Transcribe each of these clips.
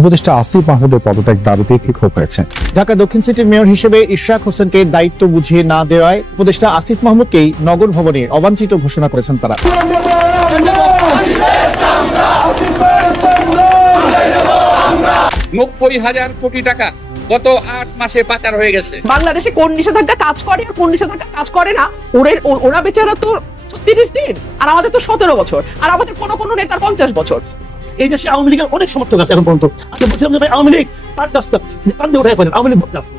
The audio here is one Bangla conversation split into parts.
উপদেষ্টা আসিফ মাহমুদের পদত্যাগ দাবিতে বিক্ষোভ হয়েছে। ঢাকা দক্ষিণ সিটির মেয়র হিসেবে ইশরাক হোসেনকে দায়িত্ব বুঝিয়ে না দেওয়ায় উপদেষ্টা আসিফ মাহমুদকেই নগর ভবনে অবাঞ্ছিত ঘোষণা করেছেন তারা। 90,000 কোটি টাকা গত 8 মাসে পাচার হয়ে গেছে। বাংলাদেশে কোন নিষেধাজ্ঞা কাজ করে আর কোন নিষেধাজ্ঞা কাজ করে না, ওরা বেচারা তো 30 দিন, আর আমাদের তো 17 বছর, আর আমাদের কোন নেতার 50 বছর। এই দেশে আওয়ামী লীগের অনেক সমর্থক আছে এখন পর্যন্ত। আমি বলছিলাম যে ভাই আওয়ামী লীগ কান্দে উঠাই পারেন, আওয়ামী লীগ ভোট আছে,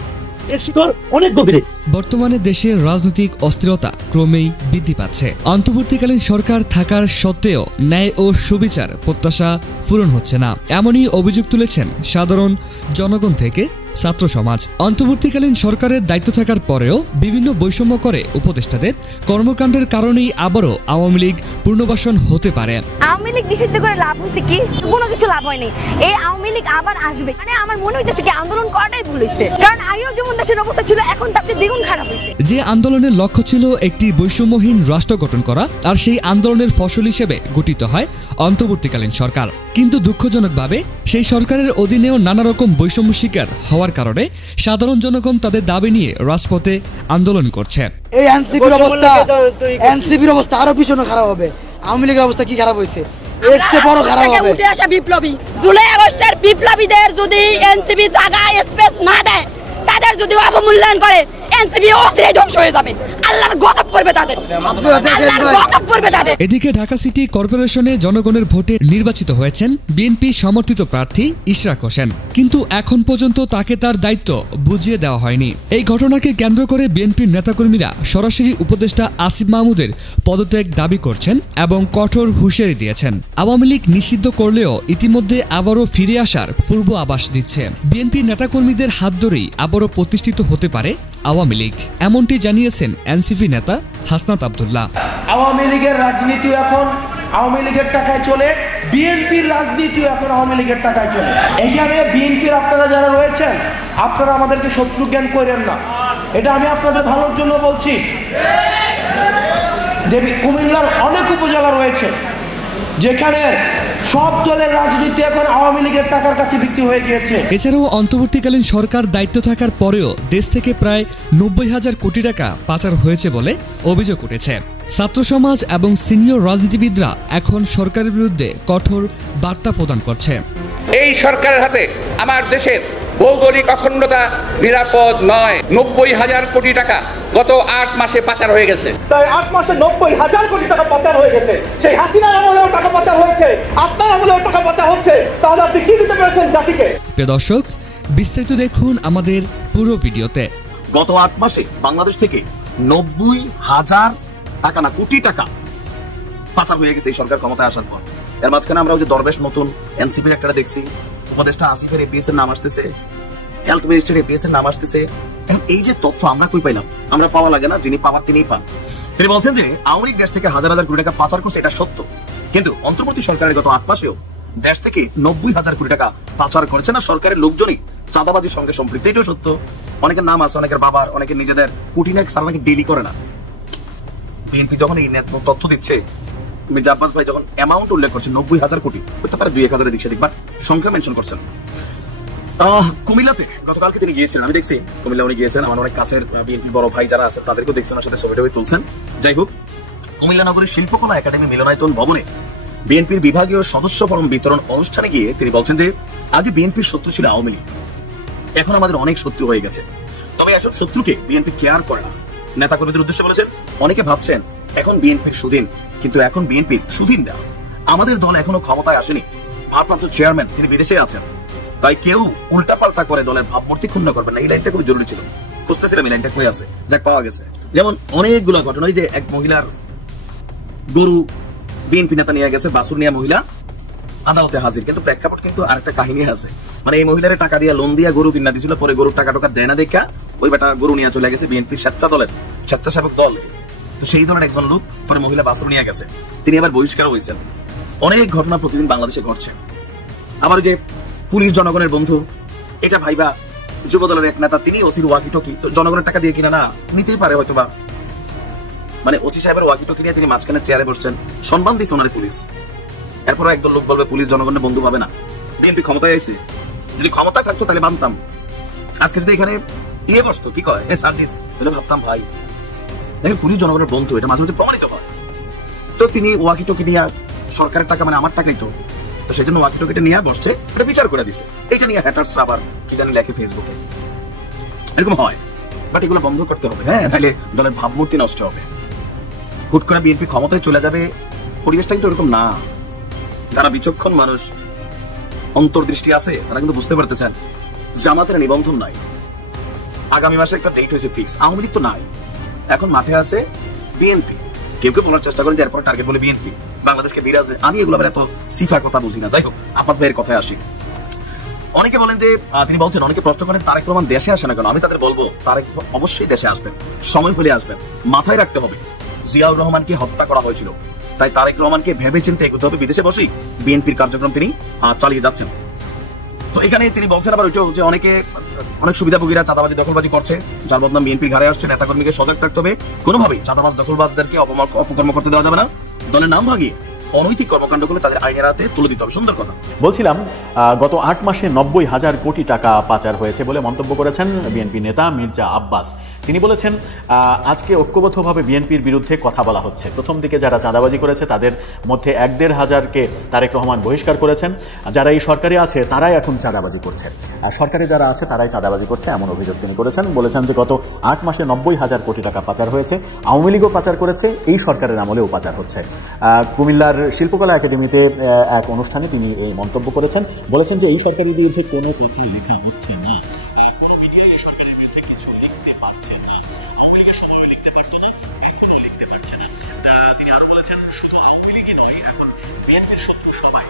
এর শিকড় অনেক গভীরে। বর্তমানে দেশের রাজনৈতিক অস্থিরতা ক্রমেই বৃদ্ধি পাচ্ছে। অন্তর্বর্তীকালীন সরকার থাকার সত্ত্বেও ন্যায় ও সুবিচার প্রত্যাশা পূরণ হচ্ছে না, এমনই অভিযোগ তুলেছেন সাধারণ জনগণ থেকে ছাত্র সমাজ। অন্তর্বর্তীকালীন সরকারের দায়িত্ব থাকার পরেও বিভিন্ন বৈষম্য করে উপদেষ্টাদের কর্মকাণ্ডের কারণেই আবারও আওয়ামী লীগ পুনর্বাসন হতে পারে। আওয়ামী লীগ নিষিদ্ধ করে লাভ হয়েছে কি? কোনো কিছু লাভ হয়নি। এই আওয়ামী লীগ আবার আসবে, মানে আমার মনে হইতেছে কি আন্দোলন করাটাই ভুল হয়েছে, কারণ আগেও যেমন দেশের অবস্থা ছিল এখন তার চেয়ে দ্বিগুণ খারাপ হয়েছে। যে আন্দোলনের লক্ষ্য ছিল একটি বৈষম্যহীন রাষ্ট্র গঠন করা, আর সেই আন্দোলনের ফসল হিসেবে গঠিত হয় অন্তর্বর্তীকালীন সরকার। কিন্তু দুঃখজনকভাবে সেই সরকারের অধীনেও নানা রকম বৈষম্য শিকার হওয়ার কারণে সাধারণ জনগণ তাদের দাবি নিয়ে রাজপথে আন্দোলন করছে। এই এনসিপির অবস্থা আরো ভীষণ খারাপ হবে। আওয়ামী লীগের অবস্থা কি খারাপ হয়েছে, এর চেয়ে বড় খারাপ হবে। উঠে আসা বিপ্লবী, জুলাই আগস্টের বিপ্লবীদের যদি এনসিপি জায়গা স্পেস না দেয়, তাদের যদি অবমূল্যায়ন করে, এনসিপি অস্থির ধ্বংস হয়ে যাবে। আল্লাহর গজব পড়বে তাদের, আল্লাহর গজব পড়বে তাদের। এদিকে ঢাকা সিটি কর্পোরেশনে জনগণের ভোটে নির্বাচিত হয়েছেন বিএনপি সমর্থিত প্রার্থী ইশরাক হোসেন, কিন্তু এখন পর্যন্ত তাকে তার দায়িত্ব বুঝিয়ে দেওয়া হয়নি। এই ঘটনাকে কেন্দ্র করে বিএনপির নেতাকর্মীরা সরাসরি উপদেষ্টা আসিফ মাহমুদের পদত্যাগ দাবি করছেন এবং কঠোর হুঁশিয়ারি দিয়েছেন। আওয়ামী লীগ নিষিদ্ধ করলেও ইতিমধ্যে আবারও ফিরে আসার পূর্ব আভাস দিচ্ছে। বিএনপির নেতাকর্মীদের হাত ধরেই আবারও প্রতিষ্ঠিত হতে পারে আওয়ামী লীগ, এমনটি জানিয়েছেন এনসিপি নেতা হাসনাত আব্দুল্লাহ। আওয়ামী লীগের রাজনীতি এখন আওয়ামী লীগের টাকায় চলে, বিএনপির রাজনীতিও এখন আওয়ামী লীগের টাকায় চলে। এখানে বিএনপির আপনারা যারা রয়েছেন, আপনারা আমাদেরকে শত্রু জ্ঞান করেন না, এটা আমি আপনাদের ভালোর জন্য বলছি। যে কুমিল্লার অনেক উপজেলা রয়েছে যেখানে সব দলের রাজনীতি এখন আওয়ামী লীগের টাকার কাছে বিক্রি হয়ে গিয়েছে। এছাড়াও অন্তর্বর্তীকালীন সরকার দায়িত্ব থাকার পরেও দেশ থেকে প্রায় 90,000 কোটি টাকা পাচার হয়েছে বলে অভিযোগ উঠেছে। ছাত্র সমাজ এবং সিনিয়র রাজনীতিবিদরা এখন সরকারের বিরুদ্ধে কঠোর বার্তা প্রদান করছে। এই সরকারের হাতে আমার দেশের ভৌগোলিক অখণ্ডতা নিরাপদ নয়। 90,000 কোটি টাকা গত 8 মাসে পাচার হয়ে গেছে। প্রায় 8 মাসে 90,000 কোটি টাকা পাচার হয়ে গেছে। সেই হাসিনার আমলেও টাকা পাচার হয়েছে, আপনার আমলেও টাকা পাচার হচ্ছে। তাহলে আপনি কি দিতে পেরেছেন জাতিকে? প্রিয় দর্শক, বিস্তারিত দেখুন আমাদের পুরো ভিডিওতে। গত 8 মাসে বাংলাদেশ থেকে 90,000 টাকা না কোটি টাকা পাচার হয়ে গেছে এই সরকার ক্ষমতায় আসার পর। এর মাঝখানে আমরা ওই যে দরবেশ নতুন এনসিপির একটা দেখছি, উপদেষ্টা আসিফের এপিএস এর নাম আসতেছে, হেলথ মিনিস্টার এপিএস এর নাম আসতেছে। এই যে তথ্য আমরা কই পাইলাম? আমরা পাওয়া লাগে না, যিনি পাওয়ার তিনিই পান। তিনি বলছেন যে আওয়ামী লীগ দেশ থেকে হাজার হাজার কোটি টাকা পাচার করছে, এটা সত্য, কিন্তু অন্তর্বর্তী সরকারের গত 8 মাসেও দেশ থেকে 90,000 কোটি টাকা পাচার করেছে না সরকারের লোকজনই চাঁদাবাজির সঙ্গে সম্পৃক্ত। এটাও সত্য। অনেকের নাম আছে, অনেকের বাবার, অনেকের নিজেদের, কোটি না সারা নাকি ডেলি করে না। বিএনপি যখন এই তথ্য দিচ্ছে, মির্জা আব্বাস ভাই যখন অ্যামাউন্ট উল্লেখ করছে 90,000 কোটি, হতে পারে 2-1,000 দিক সেদিক, বাট সংখ্যা মেনশন করছেন। কুমিল্লাতে গতকালকে তিনি গিয়েছেন, আমি দেখছি কুমিল্লা উনি গিয়েছেন। আমার অনেক কাছের বিএনপি বড় ভাই যারা আছে তাদেরকেও দেখছি ওনার সাথে ছবি তুলছেন। যাই হোক, কুমিল্লা নগরীর শিল্পকলা একাডেমি মিলনায়তন ভবনে বিএনপির বিভাগীয় সদস্য ফরম বিতরণ অনুষ্ঠানে গিয়ে তিনি বলছেন যে আগে বিএনপির শত্রু ছিল আওয়ামী লীগ, এখন আমাদের অনেক শত্রু হয়ে গেছে, তবে এসব শত্রুকে বিএনপি কেয়ার করে না। নেতাকর্মীদের উদ্দেশ্যে বলেছেন, অনেকে ভাবছেন এখন বিএনপির সুদিন, কিন্তু এখন বিএনপির সুদিন না। আমাদের দল এখনো ক্ষমতায় আসেনি, ভারপ্রাপ্ত চেয়ারম্যান তিনি বিদেশে আছেন, তাই কেউ উল্টাপাল্টা করে দলের ভাবমূর্তি ক্ষুণ্ণ করবেন না। এই লাইনটা খুব জরুরি ছিল, খুঁজতেছিলাম এই লাইনটা কই আছে, যাক পাওয়া গেছে। যেমন অনেকগুলো ঘটনা, যে এক মহিলার গরু বিএনপি নেতা নিয়ে গেছে, বাসুর নিয়ে মহিলা আদালতে হাজির, কিন্তু প্রেক্ষাপট কিন্তু আরেকটা কাহিনী আছে। মানে এই মহিলার টাকা দিয়ে লোন দিয়া গরু কিনা দিছিল, পরে গরুর টাকা দেয় না দেখা ওই বেটা গরু নিয়ে চলে গেছে বিএনপির স্বেচ্ছাসেবক দল। তো সেই ধরনের একজন লোক পরে মহিলা বাসুর নিয়ে গেছে, তিনি আবার বহিষ্কার হয়েছেন। অনেক ঘটনা প্রতিদিন বাংলাদেশে ঘটছে। আবার যে পুলিশ জনগণের বন্ধু, এটা ভাইবা যুব দলের এক নেতা, তিনি ওসির ওয়াকি টকি তো জনগণের টাকা দিয়ে কিনা না নিতেই পারে হয়তো বা, মানে ওসি সাহেবের ওয়াকি টকি নিয়ে তিনি মাঝখানে চেয়ারে বসছেন, সম্মান দিচ্ছে ওনার পুলিশ। এরপর একদল লোক বলবে পুলিশ জনগণের বন্ধু পাবে না। বিএনপি ক্ষমতায় আইছে, যদি ক্ষমতা থাকতো তাহলে মানতাম। আজকে যদি এখানে বসতো কি কয় সার্জিস, তাহলে ভাবতাম ভাই দেখেন পুলিশ জনগণের বন্ধু, এটা মাঝে মাঝে প্রমাণিত হয়। তো তিনি ওয়াকি টকি নিয়ে সরকারের টাকা মানে আমার টাকাই তো সেই জন্য ওয়াকি টকিটা নিয়ে বসছে, এটা বিচার করে দিছে। এটা নিয়ে হ্যাটার্সরা আবার কি জানি লেখে ফেসবুকে, এরকম হয়। বাট এগুলো বন্ধ করতে হবে, হ্যাঁ, তাহলে দলের ভাবমূর্তি নষ্ট হবে। হুট করে বিএনপি ক্ষমতায় চলে যাবে, পরিবেশটা কিন্তু এরকম না। যারা বিচক্ষণ মানুষ, অন্তর্দৃষ্টি আছে, তারা কিন্তু বুঝতে পারতেছেন জামাতের নিবন্ধন নাই, আগামী মাসে একটা ডেট হয়েছে ফিক্স, আওয়ামী লীগ তো নাই, এখন মাঠে আছে বিএনপি। কেউ কেউ বলার চেষ্টা করেন যে এরপর টার্গেট বলে বিএনপি বাংলাদেশকে বিরাজে। আমি এগুলো এত সিফার কথা বুঝি না। যাই হোক, আব্বাস ভাইয়ের কথায় আসি। অনেকে বলেন যে তিনি বলছেন, অনেকে প্রশ্ন করেন তারেক রহমান দেশে আসে না কেন। আমি তাদের বলবো তারেক অবশ্যই দেশে আসবেন, সময় হলে আসবেন। মাথায় রাখতে হবে জিয়াউর রহমানকে হত্যা করা হয়েছিল, তাই তারেক রহমানকে ভেবে চিন্তে এগোতে হবে। বিদেশে বসেই বিএনপির কার্যক্রম তিনি চালিয়ে যাচ্ছেন। তো এখানে তিনি বলছেন আবার ওইটাও যে অনেকে অনেক সুবিধাভোগীরা চাঁদাবাজি দখলবাজি করছে, যার বদনাম বিএনপির ঘাড়ে আসছে। নেতাকর্মীকে সজাগ থাকতে হবে, কোনোভাবেই চাঁদাবাজ দখলবাজদেরকে অপকর্ম করতে দেওয়া যাবে না। দলের নাম ভাগিয়ে অনৈতিক কর্মকাণ্ডগুলো তাদের আইনের হাতে তুলে দিতে হবে। সুন্দর কথা বলছিলাম, গত ৮ মাসে ৯০,০০০ কোটি টাকা পাচার হয়েছে বলে মন্তব্য করেছেন বিএনপি নেতা মির্জা আব্বাস। তিনি বলেছেন, আজকে ঐক্যবদ্ধভাবে বিএনপির বিরুদ্ধে কথা বলা হচ্ছে। প্রথম দিকে যারা চাঁদাবাজি করেছে তাদের মধ্যে ১-১.৫ তারেক রহমান বহিষ্কার করেছেন। যারা এই সরকারে আছে তারাই এখন চাঁদাবাজি করছে, সরকারে যারা আছে তারাই চাঁদাবাজি করছে, এমন অভিযোগ তিনি করেছেন। বলেছেন যে গত ৮ মাসে ৯০,০০০ কোটি টাকা পাচার হয়েছে, আওয়ামী লীগও পাচার করেছে, এই সরকারের আমলেও পাচার হচ্ছে। কুমিল্লার শিল্পকলা একাডেমিতে এক অনুষ্ঠানে তিনি এই মন্তব্য করেছেন। বলেছেন যে এই সরকারের বিরুদ্ধে কোনো কথা লেখা হচ্ছে না, কোনো মিডিয়া এই সরকারের বিরুদ্ধে কিছু লিখতে পারছে না, আওয়ামী লীগের সময়ও লিখতে পারতো না, এখনো লিখতে পারছে না। তিনি আরো বলেছেন, শুধু আওয়ামী লীগই নয়, এখন বিএনপির শত্রু সবাই,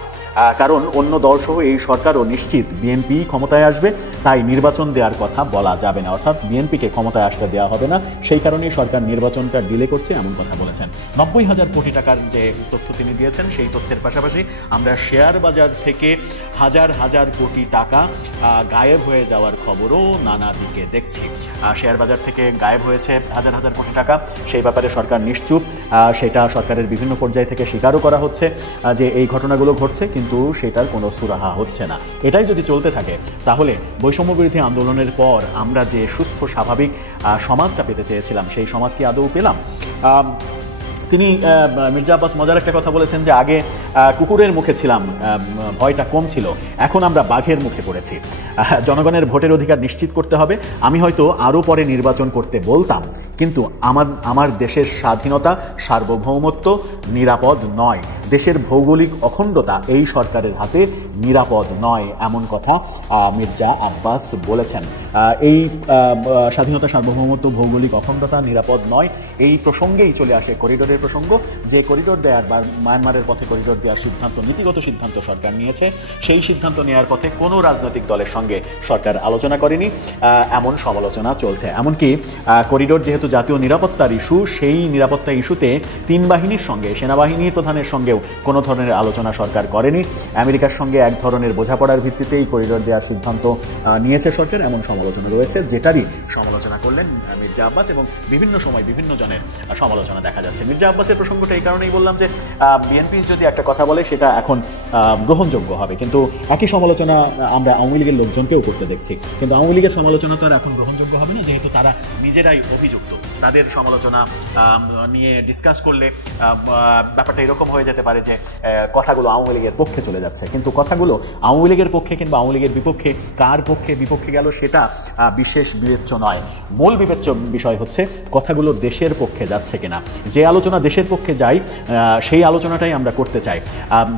কারণ অন্য দলসহ এই সরকারও নিশ্চিত বিএনপি ক্ষমতায় আসবে, তাই নির্বাচন দেওয়ার কথা বলা যাবে না, অর্থাৎ বিএনপিকে ক্ষমতায় আসতে দেওয়া হবে না, সেই কারণেই সরকার নির্বাচনটা ডিলে করছে, এমন কথা বলেছেন। ৯০,০০০ কোটি টাকার যে তথ্য তিনি দিয়েছেন, সেই তথ্যের পাশাপাশি আমরা শেয়ার বাজার থেকে হাজার হাজার কোটি টাকা গায়েব হয়ে যাওয়ার খবরও নানা দিকে দেখছি। শেয়ার বাজার থেকে গায়েব হয়েছে হাজার হাজার কোটি টাকা, সেই ব্যাপারে সরকার নিশ্চুপ, সেটা সরকারের বিভিন্ন পর্যায় থেকে স্বীকারও করা হচ্ছে যে এই ঘটনাগুলো ঘটছে, কিন্তু সেটার কোনো সুরাহা হচ্ছে না। এটাই যদি চলতে থাকে তাহলে বৈষম্য বিরোধী আন্দোলনের পর আমরা যে সুস্থ স্বাভাবিক সমাজটা পেতে চেয়েছিলাম, সেই সমাজ কি আদৌ পেলাম? তিনি মির্জা আব্বাস মজার একটা কথা বলেছেন যে আগে কুকুরের মুখে ছিলাম, ভয়টা কম ছিল, এখন আমরা বাঘের মুখে পড়েছি। জনগণের ভোটের অধিকার নিশ্চিত করতে হবে। আমি হয়তো আরও পরে নির্বাচন করতে বলতাম, কিন্তু আমার দেশের স্বাধীনতা, সার্বভৌমত্ব নিরাপদ নয়, দেশের ভৌগোলিক অখণ্ডতা এই সরকারের হাতে নিরাপদ নয়, এমন কথা মির্জা আব্বাস বলেছেন। এই স্বাধীনতা, সার্বভৌমত্ব, ভৌগোলিক অখণ্ডতা নিরাপদ নয়, এই প্রসঙ্গেই চলে আসে করিডোরের প্রসঙ্গ। যে করিডোর দেওয়ার বা মায়ানমারের পথে করিডোর দেওয়ার সিদ্ধান্ত, নীতিগত সিদ্ধান্ত সরকার নিয়েছে, সেই সিদ্ধান্ত নেওয়ার পথে কোনো রাজনৈতিক দলের সঙ্গে সরকার আলোচনা করেনি, এমন সমালোচনা চলছে। এমনকি করিডোর যেহেতু জাতীয় নিরাপত্তার ইস্যু, সেই নিরাপত্তা ইস্যুতে ৩ বাহিনীর সঙ্গে, সেনাবাহিনীর প্রধানের সঙ্গেও কোনো ধরনের আলোচনা সরকার করেনি। আমেরিকার সঙ্গে এক ধরনের বোঝাপড়ার ভিত্তিতেই করিডোর দেওয়ার সিদ্ধান্ত নিয়েছে সরকার, এমন সমালোচনা রয়েছে, যেটারই সমালোচনা করলেন মির্জা আব্বাস, এবং বিভিন্ন সময় বিভিন্ন জনের সমালোচনা দেখা যাচ্ছে। মির্জা আব্বাসের প্রসঙ্গটা এই কারণেই বললাম যে বিএনপি যদি একটা কথা বলে সেটা এখন গ্রহণযোগ্য হবে, কিন্তু একই সমালোচনা আমরা আওয়ামী লীগের লোকজনকেও করতে দেখছি, কিন্তু আওয়ামী লীগের সমালোচনা তো আর এখন গ্রহণযোগ্য হবে না, যেহেতু তারা নিজেরাই অভিযুক্ত। তাদের সমালোচনা নিয়ে ডিসকাস করলে ব্যাপারটা এরকম হয়ে যেতে পারে যে কথাগুলো আওয়ামী লীগের পক্ষে চলে যাচ্ছে, কিন্তু কথাগুলো আওয়ামী লীগের পক্ষে কিংবা আওয়ামী লীগের বিপক্ষে, কার পক্ষে বিপক্ষে গেল সেটা বিশেষ বিবেচ্য নয়। মূল বিবেচ্য বিষয় হচ্ছে কথাগুলো দেশের পক্ষে যাচ্ছে কিনা। যে আলোচনা দেশের পক্ষে যায় সেই আলোচনাটাই আমরা করতে চাই।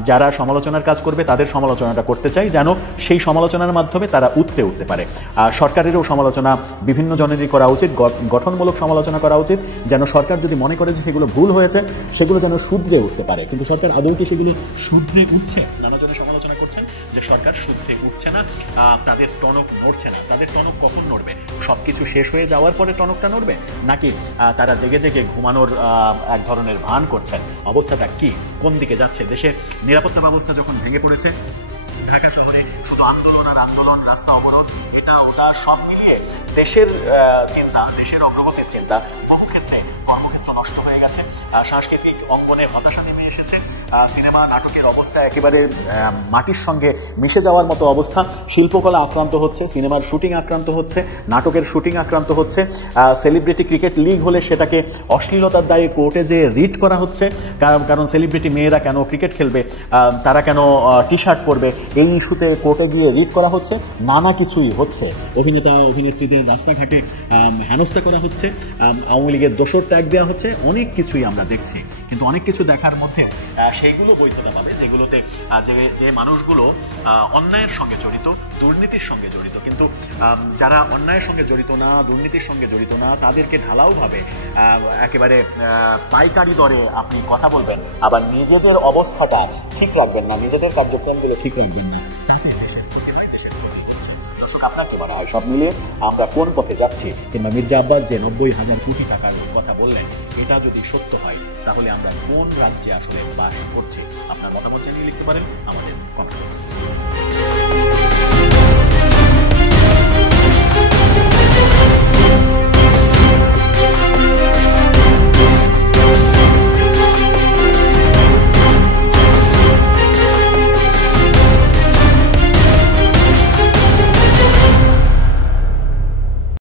যারা সমালোচনার কাজ করবে তাদের সমালোচনাটা করতে চাই, যেন সেই সমালোচনার মাধ্যমে তারা উতরে উঠতে পারে। সরকারেরও সমালোচনা বিভিন্ন জনেরই করা উচিত, গঠনমূলক সমালোচনা করা উচিত, যেন সরকার যদি মনে করে যে সেগুলো ভুল হয়েছে সেগুলো যেন শুধরে উঠতে পারে। কিন্তু সরকার আদৌ কি সেগুলো শুধরে উঠছে? নানাজনে সমালোচনা করছেন যে সরকার শুধরে উঠছে না, তাদের টনক নড়ছে না। তাদের টনক কখন নড়বে? সবকিছু শেষ হয়ে যাওয়ার পরে টনকটা নড়বে, নাকি তারা জেগে জেগে ঘুমানোর এক ধরনের ভান করছেন? অবস্থাটা কি, কোন দিকে যাচ্ছে? দেশের নিরাপত্তা ব্যবস্থা যখন ভেঙে পড়েছে, ঢাকা শহরে শুধু আন্দোলন আর আন্দোলন, রাস্তা অবরোধ, এটা ওটা সব মিলিয়ে দেশের চিন্তা, দেশের অগ্রগতির চিন্তা বহু ক্ষেত্রে কর্মক্ষেত্র নষ্ট হয়ে গেছে, সাংস্কৃতিক অঙ্গনে হতাশা নেমে এসেছে। সিনেমা নাটকের অবস্থা একেবারে মাটির সঙ্গে মিশে যাওয়ার মতো অবস্থা। শিল্পকলা আক্রান্ত হচ্ছে, সিনেমার শুটিং আক্রান্ত হচ্ছে, নাটকের শুটিং আক্রান্ত হচ্ছে। সেলিব্রিটি ক্রিকেট লিগ হলে সেটাকে অশ্লীলতার দায়ে কোর্টে যে রিট করা হচ্ছে, কারণ সেলিব্রিটি মেয়েরা কেন ক্রিকেট খেলবে, তারা কেন টি শার্ট পরবে, এই ইস্যুতে কোর্টে গিয়ে রিট করা হচ্ছে। নানা কিছুই হচ্ছে। অভিনেতা অভিনেত্রীদের রাস্তাঘাটে হেনস্থা করা হচ্ছে, আওয়ামী লীগের দোসর ট্যাগ দেওয়া হচ্ছে, অনেক কিছুই আমরা দেখছি। কিন্তু অনেক কিছু দেখার মধ্যে সেইগুলো বৈধতা পাবে যেগুলোতে যে মানুষগুলো অন্যায়ের সঙ্গে জড়িত, দুর্নীতির সঙ্গে জড়িত। কিন্তু যারা অন্যায়ের সঙ্গে জড়িত না, দুর্নীতির সঙ্গে জড়িত না, তাদেরকে ঢালাওভাবে একেবারে পাইকারি দরে আপনি কথা বলবেন, আবার নিজেদের অবস্থাটা ঠিক রাখবেন না, নিজেদের কার্যক্রমগুলো ঠিক রাখবেন না, তাতে দেশের ক্ষতি হয়, দেশের ক্ষতি হচ্ছে। দর্শক, আপনার কি মনে হয় সব মিলিয়ে আমরা কোন পথে যাচ্ছি? কিংবা মির্জা আব্বাস যে 90,000 কোটি টাকার কথা বললেন, এটা যদি সত্য হয় তাহলে আমরা কোন রাজ্যে আসলে বাস করছি? আপনার মতামত জানিয়ে লিখতে পারেন আমাদের কমেন্ট বক্সে।